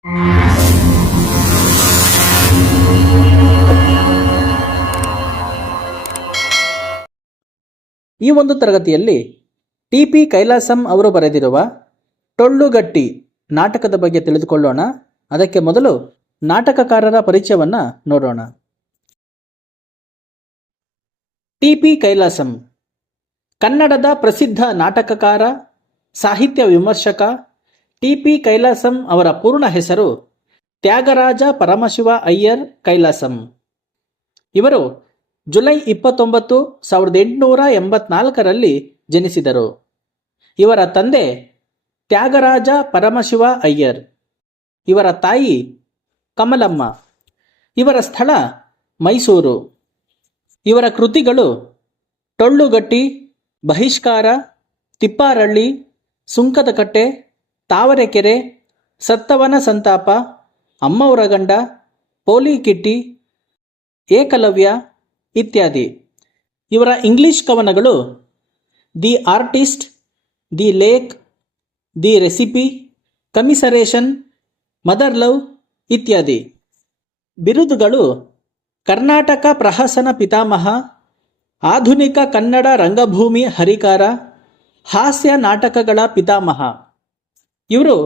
ಈ ಒಂದು ತರಗತಿಯಲ್ಲಿ ಟಿ ಪಿ ಕೈಲಾಸಂ ಅವರು ಬರೆದಿರುವ ಟೊಳ್ಳುಗಟ್ಟಿ ನಾಟಕದ ಬಗ್ಗೆ ತಿಳಿದುಕೊಳ್ಳೋಣ. ಅದಕ್ಕೆ ಮೊದಲು ನಾಟಕಕಾರರ ಪರಿಚಯವನ್ನ ನೋಡೋಣ. ಟಿ ಪಿ ಕೈಲಾಸಂ ಕನ್ನಡದ ಪ್ರಸಿದ್ಧ ನಾಟಕಕಾರ, ಸಾಹಿತ್ಯ ವಿಮರ್ಶಕ ಟಿ ಪಿ ಕೈಲಾಸಂ ಅವರ ಪೂರ್ಣ ಹೆಸರು ತ್ಯಾಗರಾಜ ಪರಮಶಿವ ಅಯ್ಯರ್ ಕೈಲಾಸಂ. ಇವರು ಜುಲೈ ಇಪ್ಪತ್ತೊಂಬತ್ತು ಸಾವಿರದ ಎಂಟುನೂರ ಎಂಬತ್ನಾಲ್ಕರಲ್ಲಿ ಜನಿಸಿದರು. ಇವರ ತಂದೆ ತ್ಯಾಗರಾಜ ಪರಮಶಿವ ಅಯ್ಯರ್. ಇವರ ತಾಯಿ ಕಮಲಮ್ಮ. ಇವರ ಸ್ಥಳ ಮೈಸೂರು. ಇವರ ಕೃತಿಗಳು ಟೊಳ್ಳುಗಟ್ಟಿ, ಬಹಿಷ್ಕಾರ, ತಿಪ್ಪಾರಳ್ಳಿ ಸುಂಕದ ಕಟ್ಟೆ ತಾವರೆಕೆರೆ, ಸತ್ತವನ ಸಂತಾಪ, ಅಮ್ಮವರ ಗಂಡ, ಪೋಲಿ ಕಿಟ್ಟಿ, ಏಕಲವ್ಯ ಇತ್ಯಾದಿ. ಇವರ ಇಂಗ್ಲಿಷ್ ಕವನಗಳು the artist, the lake, the recipe commiseration mother love ಇತ್ಯಾದಿ. ಬಿರುದುಗಳು ಕರ್ನಾಟಕ ಪ್ರಹಸನ ಪಿತಾಮಹ, ಆಧುನಿಕ ಕನ್ನಡ ರಂಗಭೂಮಿ ಹರಿಕಾರ, ಹಾಸ್ಯ ನಾಟಕಗಳ ಪಿತಾಮಹ. ಇವರು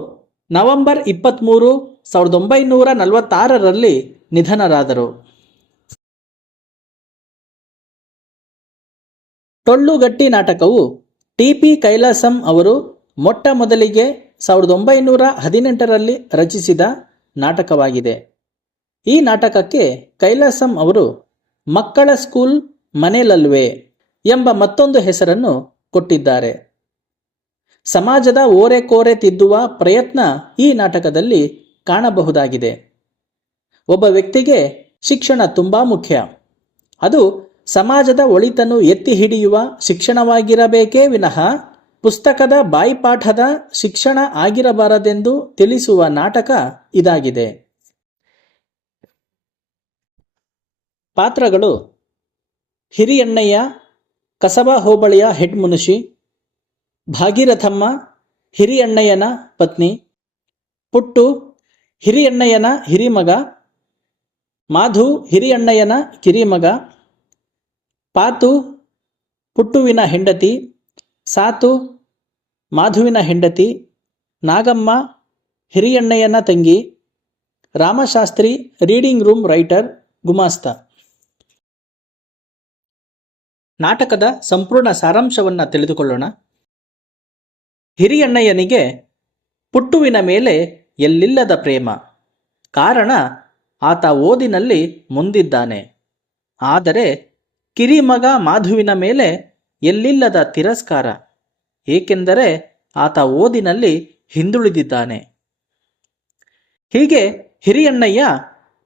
ನವೆಂಬರ್ ಇಪ್ಪತ್ತ್ಮೂರು ಸಾವಿರದ ಒಂಬೈನೂರ ನಲವತ್ತಾರರಲ್ಲಿ ನಿಧನರಾದರು. ಟೊಳ್ಳುಗಟ್ಟಿ ನಾಟಕವು ಟಿ ಪಿ ಕೈಲಾಸಂ ಅವರು ಮೊಟ್ಟ ಮೊದಲಿಗೆ ಸಾವಿರದ ಒಂಬೈನೂರ ಹದಿನೆಂಟರಲ್ಲಿ ರಚಿಸಿದ ನಾಟಕವಾಗಿದೆ. ಈ ನಾಟಕಕ್ಕೆ ಕೈಲಾಸಂ ಅವರು ಮಕ್ಕಳ ಸ್ಕೂಲ್ ಮನೆಲಲ್ವೇ ಎಂಬ ಮತ್ತೊಂದು ಹೆಸರನ್ನು ಕೊಟ್ಟಿದ್ದಾರೆ. ಸಮಾಜದ ಓರೆಕೋರೆ ತಿದ್ದುವ ಪ್ರಯತ್ನ ಈ ನಾಟಕದಲ್ಲಿ ಕಾಣಬಹುದಾಗಿದೆ. ಒಬ್ಬ ವ್ಯಕ್ತಿಗೆ ಶಿಕ್ಷಣ ತುಂಬಾ ಮುಖ್ಯ. ಅದು ಸಮಾಜದ ಒಳಿತನ್ನು ಎತ್ತಿ ಹಿಡಿಯುವ ಶಿಕ್ಷಣವಾಗಿರಬೇಕೇ ವಿನಃ ಪುಸ್ತಕದ ಬಾಯಿಪಾಠದ ಶಿಕ್ಷಣ ಆಗಿರಬಾರದೆಂದು ತಿಳಿಸುವ ನಾಟಕ ಇದಾಗಿದೆ. ಪಾತ್ರಗಳು ಹಿರಿಯಣ್ಣಯ್ಯ, ಕಸಬಾ ಹೋಬಳಿಯ ಹೆಡ್ ಮುನುಷಿ ಭಾಗೀರಥಮ್ಮ, ಹಿರಿಯಣ್ಣಯ್ಯನ ಪತ್ನಿ. ಪುಟ್ಟು, ಹಿರಿಯಣ್ಣಯ್ಯನ ಹಿರಿಮಗ. ಮಾಧು, ಹಿರಿಯಣ್ಣಯ್ಯನ ಕಿರಿಮಗ. ಪಾತು, ಪುಟ್ಟುವಿನ ಹೆಂಡತಿ. ಸಾತು, ಮಾಧುವಿನ ಹೆಂಡತಿ. ನಾಗಮ್ಮ, ಹಿರಿಯಣ್ಣಯ್ಯನ ತಂಗಿ. ರಾಮಶಾಸ್ತ್ರಿ, ರೀಡಿಂಗ್ ರೂಮ್ ರೈಟರ್, ಗುಮಾಸ್ತ. ನಾಟಕದ ಸಂಪೂರ್ಣ ಸಾರಾಂಶವನ್ನು ತಿಳಿದುಕೊಳ್ಳೋಣ. ಹಿರಿಯಣ್ಣಯ್ಯನಿಗೆ ಪುಟ್ಟುವಿನ ಮೇಲೆ ಎಲ್ಲಿಲ್ಲದ ಪ್ರೇಮ. ಕಾರಣ, ಆತ ಓದಿನಲ್ಲಿ ಮುಂದಿದ್ದಾನೆ. ಆದರೆ, ಕಿರಿಮಗ ಮಾಧುವಿನ ಮೇಲೆ ಎಲ್ಲಿಲ್ಲದ ತಿರಸ್ಕಾರ. ಏಕೆಂದರೆ, ಆತ ಓದಿನಲ್ಲಿ ಹಿಂದುಳಿದಿದ್ದಾನೆ. ಹೀಗೆ ಹಿರಿಯಣ್ಣಯ್ಯ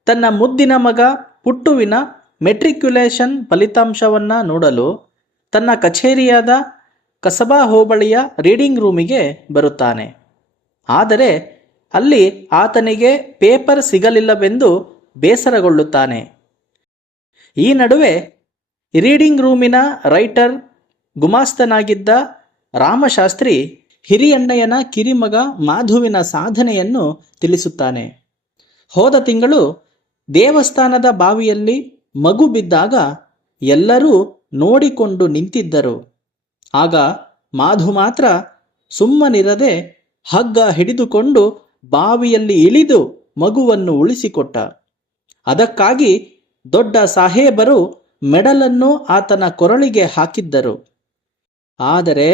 ತನ್ನ ಮುದ್ದಿನ ಮಗ ಪುಟ್ಟುವಿನ ಮೆಟ್ರಿಕ್ಯುಲೇಷನ್ ಫಲಿತಾಂಶವನ್ನು ನೋಡಲು ತನ್ನ ಕಚೇರಿಯಾದ ಕಸಬಾ ಹೋಬಳಿಯ ರೀಡಿಂಗ್ ರೂಮಿಗೆ ಬರುತ್ತಾನೆ. ಆದರೆ ಅಲ್ಲಿ ಆತನಿಗೆ ಪೇಪರ್ ಸಿಗಲಿಲ್ಲವೆಂದು ಬೇಸರಗೊಳ್ಳುತ್ತಾನೆ. ಈ ನಡುವೆ ರೀಡಿಂಗ್ ರೂಮಿನ ರೈಟರ್, ಗುಮಾಸ್ತನಾಗಿದ್ದ ರಾಮಶಾಸ್ತ್ರಿ ಹಿರಿಯಣ್ಣಯ್ಯನ ಕಿರಿಮಗ ಮಾಧುವಿನ ಸಾಧನೆಯನ್ನು ತಿಳಿಸುತ್ತಾನೆ. ಹೋದ ತಿಂಗಳು ದೇವಸ್ಥಾನದ ಬಾವಿಯಲ್ಲಿ ಮಗು ಬಿದ್ದಾಗ ಎಲ್ಲರೂ ನೋಡಿಕೊಂಡು ನಿಂತಿದ್ದರು. ಆಗ ಮಾಧು ಮಾತ್ರ ಸುಮ್ಮನಿರದೆ ಹಗ್ಗ ಹಿಡಿದುಕೊಂಡು ಬಾವಿಯಲ್ಲಿ ಇಳಿದು ಮಗುವನ್ನು ಉಳಿಸಿಕೊಟ್ಟ. ಅದಕ್ಕಾಗಿ ದೊಡ್ಡ ಸಾಹೇಬರು ಮೆಡಲನ್ನು ಆತನ ಕೊರಳಿಗೆ ಹಾಕಿದ್ದರು. ಆದರೆ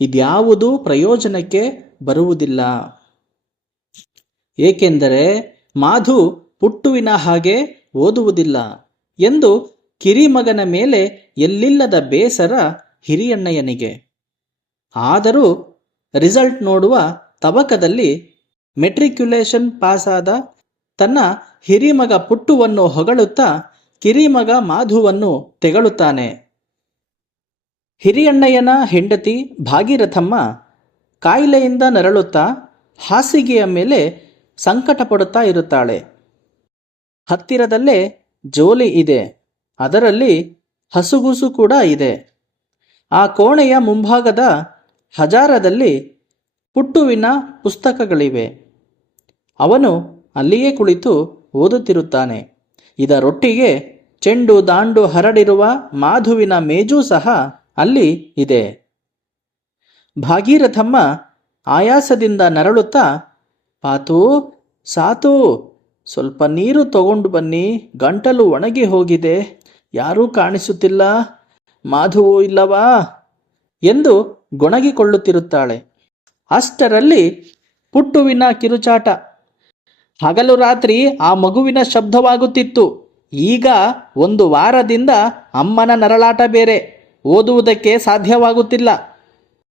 ಇದ್ಯಾವುದೂ ಪ್ರಯೋಜನಕ್ಕೆ ಬರುವುದಿಲ್ಲ. ಏಕೆಂದರೆ ಮಾಧು ಪುಟ್ಟುವಿನ ಹಾಗೆ ಓದುವುದಿಲ್ಲ ಎಂದು ಕಿರಿಮಗನ ಮೇಲೆ ಎಲ್ಲಿಲ್ಲದ ಬೇಸರ ಹಿರಿಯಣ್ಣಯ್ಯನಿಗೆ. ಆದರೂ ರಿಸಲ್ಟ್ ನೋಡುವ ತಬಕದಲ್ಲಿ ಮೆಟ್ರಿಕ್ಯುಲೇಷನ್ ಪಾಸಾದ ತನ್ನ ಹಿರಿಮಗ ಪುಟ್ಟುವನ್ನು ಹೊಗಳುತ್ತಾ ಕಿರಿಮಗ ಮಾಧುವನ್ನು ತೆಗಳುತ್ತಾನೆ. ಹಿರಿಯಣ್ಣಯ್ಯನ ಹೆಂಡತಿ ಭಾಗೀರಥಮ್ಮ ಕಾಯಿಲೆಯಿಂದ ನರಳುತ್ತಾ ಹಾಸಿಗೆಯ ಮೇಲೆ ಸಂಕಟ ಪಡುತ್ತಾ ಇರುತ್ತಾಳೆ. ಹತ್ತಿರದಲ್ಲೇ ಜೋಲಿ ಇದೆ. ಅದರಲ್ಲಿ ಹಸುಗುಸು ಕೂಡ ಇದೆ. ಆ ಕೋಣೆಯ ಮುಂಭಾಗದ ಹಜಾರದಲ್ಲಿ ಪುಟ್ಟುವಿನ ಪುಸ್ತಕಗಳಿವೆ. ಅವನು ಅಲ್ಲಿಯೇ ಕುಳಿತು ಓದುತ್ತಿರುತ್ತಾನೆ. ಇದರೊಟ್ಟಿಗೆ ಚೆಂಡು ದಾಂಡು ಹರಡಿರುವ ಮಾಧುವಿನ ಮೇಜೂ ಸಹ ಅಲ್ಲಿ ಇದೆ. ಭಾಗೀರಥಮ್ಮ ಆಯಾಸದಿಂದ ನರಳುತ್ತಾ, ಪಾತು, ಸಾತು, ಸ್ವಲ್ಪ ನೀರು ತಗೊಂಡು ಬನ್ನಿ, ಗಂಟಲು ಒಣಗಿ ಹೋಗಿದೆ. ಯಾರೂ ಕಾಣಿಸುತ್ತಿಲ್ಲ. ಮಾಧುವು ಇಲ್ಲವಾ? ಎಂದು ಗೊಣಗಿಕೊಳ್ಳುತ್ತಿರುತ್ತಾಳೆ. ಅಷ್ಟರಲ್ಲಿ ಪುಟ್ಟುವಿನ ಕಿರುಚಾಟ. ಹಗಲು ರಾತ್ರಿ ಆ ಮಗುವಿನ ಶಬ್ದವಾಗುತ್ತಿತ್ತು. ಈಗ ಒಂದು ವಾರದಿಂದ ಅಮ್ಮನ ನರಳಾಟ ಬೇರೆ. ಓದುವುದಕ್ಕೆ ಸಾಧ್ಯವಾಗುತ್ತಿಲ್ಲ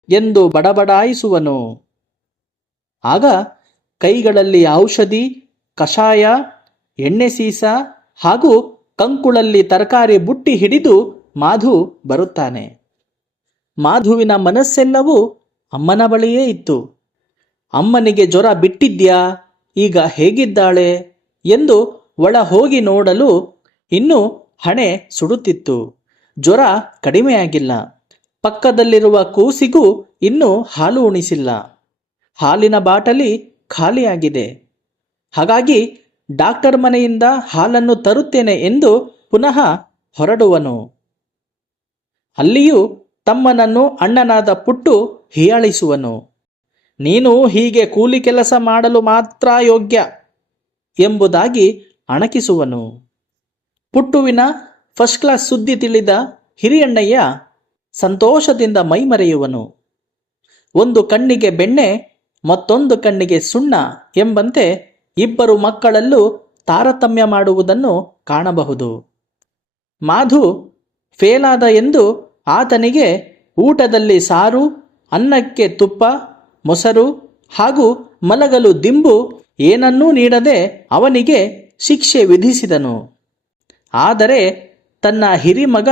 ಎಂದು ಬಡಬಡಾಯಿಸುವನು. ಆಗ ಕೈಗಳಲ್ಲಿ ಔಷಧಿ, ಕಷಾಯ, ಎಣ್ಣೆ ಸೀಸ ಹಾಗೂ ಕಂಕುಳಲ್ಲಿ ತರಕಾರಿ ಬುಟ್ಟಿ ಹಿಡಿದು ಮಾಧು ಬರುತ್ತಾನೆ. ಮಾಧುವಿನ ಮನಸ್ಸೆಲ್ಲವೂ ಅಮ್ಮನ ಬಳಿಯೇ ಇತ್ತು. ಅಮ್ಮನಿಗೆ ಜ್ವರ ಬಿಟ್ಟಿದ್ಯಾ? ಈಗ ಹೇಗಿದ್ದಾಳೆ? ಎಂದು ಒಳ ಹೋಗಿ ನೋಡಲು ಇನ್ನೂ ಹಣೆ ಸುಡುತ್ತಿತ್ತು. ಜ್ವರ ಕಡಿಮೆಯಾಗಿಲ್ಲ. ಪಕ್ಕದಲ್ಲಿರುವ ಕೂಸಿಗೂ ಇನ್ನೂ ಹಾಲು ಉಣಿಸಿಲ್ಲ. ಹಾಲಿನ ಬಾಟಲಿ ಖಾಲಿಯಾಗಿದೆ. ಹಾಗಾಗಿ ಡಾಕ್ಟರ್ ಮನೆಯಿಂದ ಹಾಲನ್ನು ತರುತ್ತೇನೆ ಎಂದು ಪುನಃ ಹೊರಡುವನು. ಅಲ್ಲಿಯೂ ತಮ್ಮನನ್ನು ಅಣ್ಣನಾದ ಪುಟ್ಟು ಹೀಯಾಳಿಸುವನು. ನೀನು ಹೀಗೆ ಕೂಲಿ ಕೆಲಸ ಮಾಡಲು ಮಾತ್ರ ಯೋಗ್ಯ ಎಂಬುದಾಗಿ ಅಣಕಿಸುವನು. ಪುಟ್ಟುವಿನ ಫಸ್ಟ್ ಕ್ಲಾಸ್ ಸುದ್ದಿ ತಿಳಿದ ಹಿರಿಯಣ್ಣಯ್ಯ ಸಂತೋಷದಿಂದ ಮೈಮರೆಯುವನು. ಒಂದು ಕಣ್ಣಿಗೆ ಬೆಣ್ಣೆ, ಮತ್ತೊಂದು ಕಣ್ಣಿಗೆ ಸುಣ್ಣ ಎಂಬಂತೆ ಇಬ್ಬರು ಮಕ್ಕಳಲ್ಲೂ ತಾರತಮ್ಯ ಮಾಡುವುದನ್ನು ಕಾಣಬಹುದು. ಮಾಧು ಫೇಲಾದ ಎಂದು ಆತನಿಗೆ ಊಟದಲ್ಲಿ ಸಾರು, ಅನ್ನಕ್ಕೆ ತುಪ್ಪ, ಮೊಸರು ಹಾಗೂ ಮಲಗಲು ದಿಂಬು ಏನನ್ನೂ ನೀಡದೆ ಅವನಿಗೆ ಶಿಕ್ಷೆ ವಿಧಿಸಿದನು. ಆದರೆ ತನ್ನ ಹಿರಿಮಗ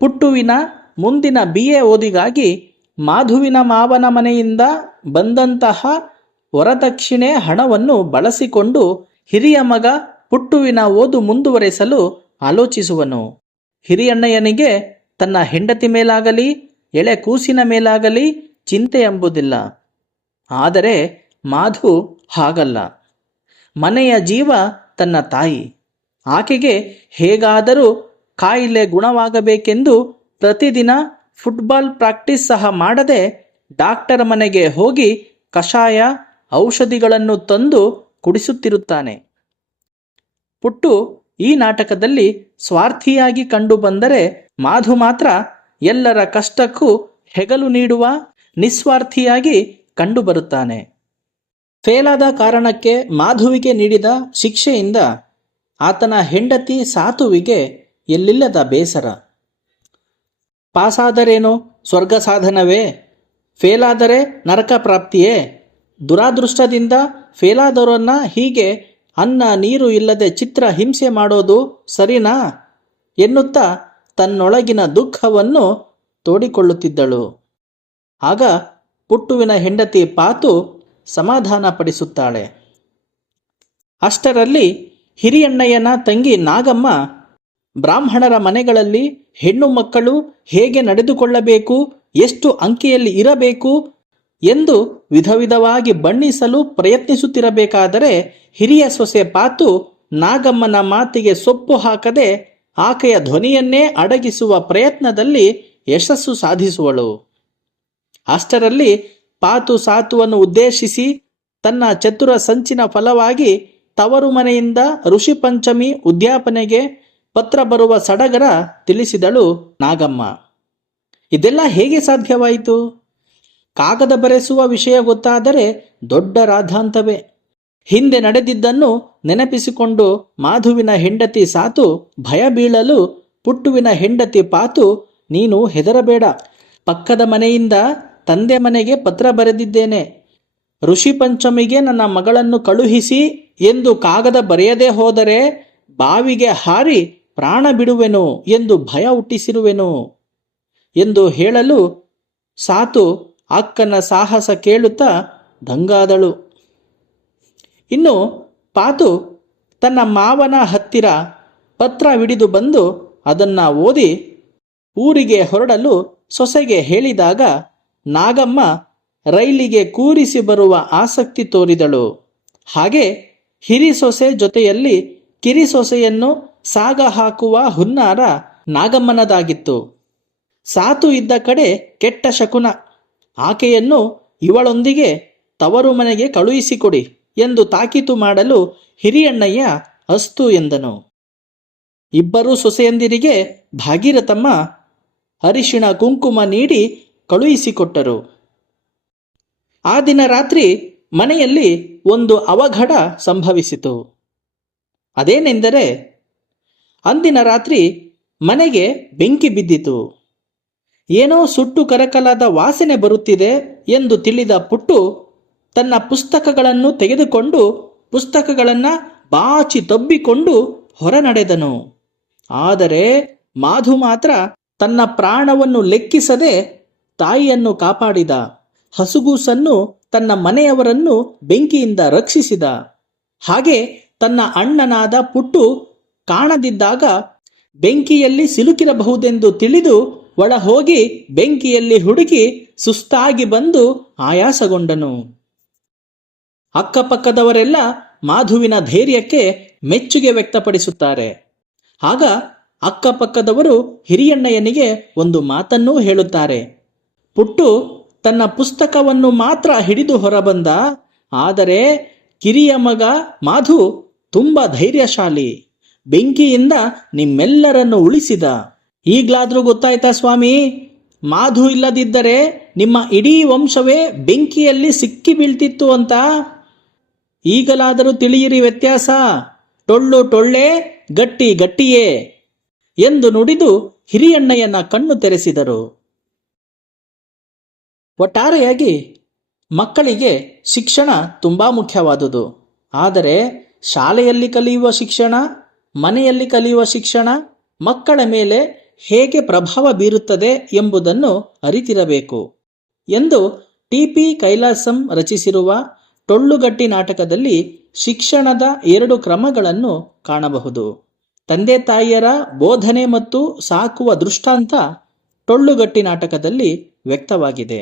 ಪುಟ್ಟುವಿನ ಮುಂದಿನ ಬಿ ಎ ಓದಿಗಾಗಿ ಮಾಧುವಿನ ಮಾವನ ಮನೆಯಿಂದ ಬಂದಂತಹ ವರದಕ್ಷಿಣೆ ಹಣವನ್ನು ಬಳಸಿಕೊಂಡು ಹಿರಿಯ ಮಗ ಪುಟ್ಟುವಿನ ಓದು ಮುಂದುವರೆಸಲು ಆಲೋಚಿಸುವನು. ಹಿರಿಯಣ್ಣಯ್ಯನಿಗೆ ತನ್ನ ಹೆಂಡತಿ ಮೇಲಾಗಲಿ, ಎಳೆ ಕೂಸಿನ ಮೇಲಾಗಲಿ ಚಿಂತೆ ಎಂಬುದಿಲ್ಲ. ಆದರೆ ಮಾಧು ಹಾಗಲ್ಲ. ಮನೆಯ ಜೀವ ತನ್ನ ತಾಯಿ. ಆಕೆಗೆ ಹೇಗಾದರೂ ಕಾಯಿಲೆ ಗುಣವಾಗಬೇಕೆಂದು ಪ್ರತಿದಿನ ಫುಟ್ಬಾಲ್ ಪ್ರಾಕ್ಟೀಸ್ ಸಹ ಮಾಡದೆ ಡಾಕ್ಟರ್ ಮನೆಗೆ ಹೋಗಿ ಕಷಾಯ, ಔಷಧಿಗಳನ್ನು ತಂದು ಕುಡಿಸುತ್ತಿರುತ್ತಾನೆ. ಪುಟ್ಟು ಈ ನಾಟಕದಲ್ಲಿ ಸ್ವಾರ್ಥಿಯಾಗಿ ಕಂಡುಬಂದರೆ ಮಾಧು ಮಾತ್ರ ಎಲ್ಲರ ಕಷ್ಟಕ್ಕೂ ಹೆಗಲು ನೀಡುವ ನಿಸ್ವಾರ್ಥಿಯಾಗಿ ಕಂಡುಬರುತ್ತಾನೆ. ಫೇಲಾದ ಕಾರಣಕ್ಕೆ ಮಾಧುವಿಗೆ ನೀಡಿದ ಶಿಕ್ಷೆಯಿಂದ ಆತನ ಹೆಂಡತಿ ಸಾತುವಿಗೆ ಎಲ್ಲಿಲ್ಲದ ಬೇಸರ. ಪಾಸಾದರೇನು? ಸ್ವರ್ಗ ಸಾಧನವೇ? ಫೇಲಾದರೆ ನರಕ ಪ್ರಾಪ್ತಿಯೇ? ದುರಾದೃಷ್ಟದಿಂದ ಫೇಲಾದವರನ್ನ ಹೀಗೆ ಅನ್ನ ನೀರು ಇಲ್ಲದೆ ಚಿತ್ರ ಹಿಂಸೆ ಮಾಡೋದು ಸರಿನಾ? ಎನ್ನುತ್ತಾ ತನ್ನೊಳಗಿನ ದುಃಖವನ್ನು ತೋಡಿಕೊಳ್ಳುತ್ತಿದ್ದಳು. ಆಗ ಪುಟ್ಟುವಿನ ಹೆಂಡತಿ ಪಾತು ಸಮಾಧಾನಪಡಿಸುತ್ತಾಳೆ ಅಷ್ಟರಲ್ಲಿ ಹಿರಿಯಣ್ಣಯ್ಯನ ತಂಗಿ ನಾಗಮ್ಮ ಬ್ರಾಹ್ಮಣರ ಮನೆಗಳಲ್ಲಿ ಹೆಣ್ಣು ಮಕ್ಕಳು ಹೇಗೆ ನಡೆದುಕೊಳ್ಳಬೇಕು, ಎಷ್ಟು ಅಂಕೆಯಲ್ಲಿ ಇರಬೇಕು ಎಂದು ವಿಧ ವಿಧವಾಗಿ ಬಣ್ಣಿಸಲು ಪ್ರಯತ್ನಿಸುತ್ತಿರಬೇಕಾದರೆ ಹಿರಿಯ ಸೊಸೆ ಪಾತು ನಾಗಮ್ಮನ ಮಾತಿಗೆ ಸೊಪ್ಪು ಹಾಕದೆ ಆಕೆಯ ಧ್ವನಿಯನ್ನೇ ಅಡಗಿಸುವ ಪ್ರಯತ್ನದಲ್ಲಿ ಯಶಸ್ಸು ಸಾಧಿಸುವಳು. ಅಷ್ಟರಲ್ಲಿ ಪಾತು ಸಾತುವನ್ನು ಉದ್ದೇಶಿಸಿ ತನ್ನ ಚತುರ ಸಂಚಿನ ಫಲವಾಗಿ ತವರು ಮನೆಯಿಂದ ಋಷಿ ಪಂಚಮಿ ಉದ್ಯಾಪನೆಗೆ ಪತ್ರ ಬರುವ ಸಡಗರ ತಿಳಿಸಿದಳು ನಾಗಮ್ಮ. ಇದೆಲ್ಲ ಹೇಗೆ ಸಾಧ್ಯವಾಯಿತು? ಕಾಗದ ಬರೆಸುವ ವಿಷಯ ಗೊತ್ತಾದರೆ ದೊಡ್ಡ ರಾಧಾಂತವೇ. ಹಿಂದೆ ನಡೆದಿದ್ದನ್ನು ನೆನಪಿಸಿಕೊಂಡು ಮಾಧುವಿನ ಹೆಂಡತಿ ಸಾತು ಭಯ ಬೀಳಲು ಪುಟ್ಟುವಿನ ಹೆಂಡತಿ ಪಾತು, ನೀನು ಹೆದರಬೇಡ. ಪಕ್ಕದ ಮನೆಯಿಂದ ತಂದೆ ಮನೆಗೆ ಪತ್ರ ಬರೆದಿದ್ದೇನೆ. ಋಷಿ ಪಂಚಮಿಗೆ ನನ್ನ ಮಗಳನ್ನು ಕಳುಹಿಸಿ ಎಂದು ಕಾಗದ ಬರೆಯದೆ ಹೋದರೆ ಬಾವಿಗೆ ಹಾರಿ ಪ್ರಾಣ ಬಿಡುವೆನು ಎಂದು ಭಯ ಹುಟ್ಟಿಸಿರುವೆನು ಎಂದು ಹೇಳಲು ಸಾತು ಅಕ್ಕನ ಸಾಹಸ ಕೇಳುತ್ತಾ ದಂಗಾದಳು. ಇನ್ನು ಪಾತು ತನ್ನ ಮಾವನ ಹತ್ತಿರ ಪತ್ರ ಹಿಡಿದು ಬಂದು ಅದನ್ನು ಓದಿ ಊರಿಗೆ ಹೊರಡಲು ಸೊಸೆಗೆ ಹೇಳಿದಾಗ ನಾಗಮ್ಮ ರೈಲಿಗೆ ಕೂರಿಸಿ ಬರುವ ಆಸಕ್ತಿ ತೋರಿದಳು. ಹಾಗೆ ಹಿರಿ ಸೊಸೆ ಜೊತೆಯಲ್ಲಿ ಕಿರಿ ಸೊಸೆಯನ್ನು ಸಾಗ ಹಾಕುವ ಹುನ್ನಾರ ನಾಗಮ್ಮನದಾಗಿತ್ತು. ಸಾತು ಇದ್ದ ಕಡೆ ಕೆಟ್ಟ ಶಕುನ, ಆಕೆಯನ್ನು ಇವಳೊಂದಿಗೆ ತವರು ಮನೆಗೆ ಕಳುಹಿಸಿಕೊಡಿ. ಎಂದು ತಾಕೀತು ಮಾಡಲು ಹಿರಿಯಣ್ಣಯ್ಯ ಅಸ್ತು ಎಂದನು. ಇಬ್ಬರು ಸೊಸೆಯಂದಿರಿಗೆ ಭಾಗೀರಥಮ್ಮ ಅರಿಶಿಣ ಕುಂಕುಮ ನೀಡಿ ಕಳುಹಿಸಿಕೊಟ್ಟರು. ಆ ದಿನ ರಾತ್ರಿ ಮನೆಯಲ್ಲಿ ಒಂದು ಅವಘಡ ಸಂಭವಿಸಿತು. ಅದೇನೆಂದರೆ, ಅಂದಿನ ರಾತ್ರಿ ಮನೆಗೆ ಬೆಂಕಿ ಬಿದ್ದಿತು. ಏನೋ ಸುಟ್ಟು ಕರಕಲಾದ ವಾಸನೆ ಬರುತ್ತಿದೆ ಎಂದು ತಿಳಿದ ಪುಟ್ಟು ತನ್ನ ಪುಸ್ತಕಗಳನ್ನು ತೆಗೆದುಕೊಂಡು ಪುಸ್ತಕಗಳನ್ನು ಬಾಚಿ ತಬ್ಬಿಕೊಂಡು ಹೊರ ನಡೆದನು ಆದರೆ ಮಾಧು ಮಾತ್ರ ತನ್ನ ಪ್ರಾಣವನ್ನು ಲೆಕ್ಕಿಸದೆ ತಾಯಿಯನ್ನು ಕಾಪಾಡಿದ. ಹಸುಗೂಸನ್ನು ತನ್ನ ಮನೆಯವರನ್ನು ಬೆಂಕಿಯಿಂದ ರಕ್ಷಿಸಿದ. ಹಾಗೆ ತನ್ನ ಅಣ್ಣನಾದ ಪುಟ್ಟು ಕಾಣದಿದ್ದಾಗ ಬೆಂಕಿಯಲ್ಲಿ ಸಿಲುಕಿರಬಹುದೆಂದು ತಿಳಿದು ಒಳ ಹೋಗಿ ಬೆಂಕಿಯಲ್ಲಿ ಹುಡುಕಿ ಸುಸ್ತಾಗಿ ಬಂದು ಆಯಾಸಗೊಂಡನು. ಅಕ್ಕಪಕ್ಕದವರೆಲ್ಲ ಮಾಧುವಿನ ಧೈರ್ಯಕ್ಕೆ ಮೆಚ್ಚುಗೆ ವ್ಯಕ್ತಪಡಿಸುತ್ತಾರೆ. ಆಗ ಅಕ್ಕಪಕ್ಕದವರು ಹಿರಿಯಣ್ಣಯ್ಯನಿಗೆ ಒಂದು ಮಾತನ್ನೂ ಹೇಳುತ್ತಾರೆ. ಪುಟ್ಟು, ತನ್ನ ಪುಸ್ತಕವನ್ನು ಮಾತ್ರ ಹಿಡಿದು ಹೊರಬಂದ, ಆದರೆ ಕಿರಿಯ ಮಗ ಮಾಧು ತುಂಬ ಧೈರ್ಯಶಾಲಿ, ಬೆಂಕಿಯಿಂದ ನಿಮ್ಮೆಲ್ಲರನ್ನು ಉಳಿಸಿದ. ಈಗ್ಲಾದ್ರೂ ಗೊತ್ತಾಯ್ತಾ ಸ್ವಾಮಿ? ಮಾಧು ಇಲ್ಲದಿದ್ದರೆ ನಿಮ್ಮ ಇಡೀ ವಂಶವೇ ಬೆಂಕಿಯಲ್ಲಿ ಸಿಕ್ಕಿ ಬೀಳ್ತಿತ್ತು ಅಂತ? ಈಗಲಾದರೂ ತಿಳಿಯಿರಿ ವ್ಯತ್ಯಾಸ. ಟೊಳ್ಳು ಟೊಳ್ಳೆ, ಗಟ್ಟಿ ಗಟ್ಟಿಯೇ ಎಂದು ನುಡಿದು ಹಿರಿಯಣ್ಣಯ್ಯನ ಕಣ್ಣು ತೆರೆಸಿದರು. ಒಟ್ಟಾರೆಯಾಗಿ ಮಕ್ಕಳಿಗೆ ಶಿಕ್ಷಣ ತುಂಬಾ ಮುಖ್ಯವಾದುದು. ಆದರೆ ಶಾಲೆಯಲ್ಲಿ ಕಲಿಯುವ ಶಿಕ್ಷಣ, ಮನೆಯಲ್ಲಿ ಕಲಿಯುವ ಶಿಕ್ಷಣ, ಮಕ್ಕಳ ಮೇಲೆ ಹೇಗೆ ಪ್ರಭಾವ ಬೀರುತ್ತದೆ ಎಂಬುದನ್ನು ಅರಿತಿರಬೇಕು ಎಂದು ಟಿ ಪಿ ಕೈಲಾಸಂ ರಚಿಸಿರುವ ಟೊಳ್ಳುಗಟ್ಟಿ ನಾಟಕದಲ್ಲಿ ಶಿಕ್ಷಣದ ಎರಡು ಕ್ರಮಗಳನ್ನು ಕಾಣಬಹುದು. ತಂದೆ ತಾಯಿಯರ ಬೋಧನೆ ಮತ್ತು ಸಾಕುವ ದೃಷ್ಟಾಂತ ಟೊಳ್ಳುಗಟ್ಟಿ ನಾಟಕದಲ್ಲಿ ವ್ಯಕ್ತವಾಗಿದೆ.